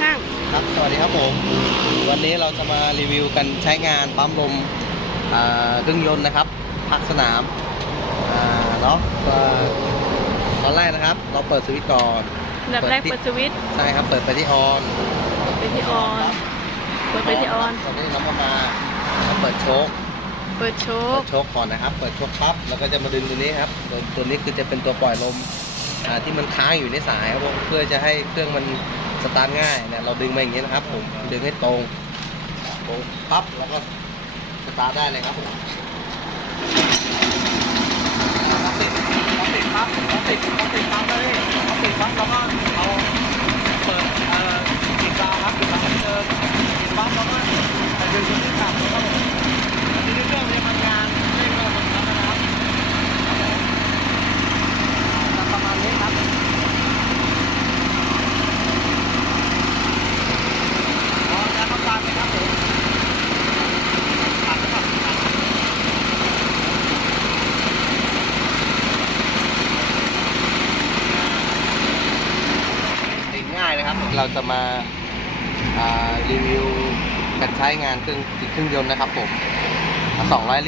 ช่างครับ สวัสดีครับผม วันนี้เราจะมารีวิวกันใช้งานปั๊มลมอ่าเครื่องยนต์นะครับพักสนามอ่าเนาะก็ตอนแรกนะครับ เราเปิดสวิตช์ก่อนอันดับแรกเปิดสวิตช์ใช่ครับ เปิดไปที่ออนไปที่ออนเปิดไปที่ออนตอนนี้เราก็มามาเปิดโชคเปิดโชเปิคดโชคก่อนนะครับ เปิดโชคปั๊บแล้วก็จะมาดึงตัวนี้ครับ ตัวตัวนี้คือจะเป็นตัวปล่อยลมอ่าที่มันค้างอยู่ในสายครับผมเพื่อจะให้เครื่องมัน สตาร์ทง่ายเนี่ยเราดึงมาอย่างนี้นะครับผมดึงให้ตรงตรงปั๊บแล้วก็สตาร์ทได้เลยครับผมเราติดเราติดปั๊บเราติดเราติดปั๊บเลยเราติดปั๊บเราก็เอาเปิดเอ่อปิดกาวครับปิดกาวเดินปิดปั๊บแล้วก็ดึงตัวนี้กลับแล้วก็ผม ทีนี้เครื่องมันจะทำงานเร่งระบบนะครับครับผมประมาณนี้ครับพอจะเข้าตามไหมครับผมตัดแล้วก็ตัดติดง่าย เลยครับเราจะมาารีวิวการใช้งานเครื่องเครื่องยนต์นะครับผม 200 ลิตร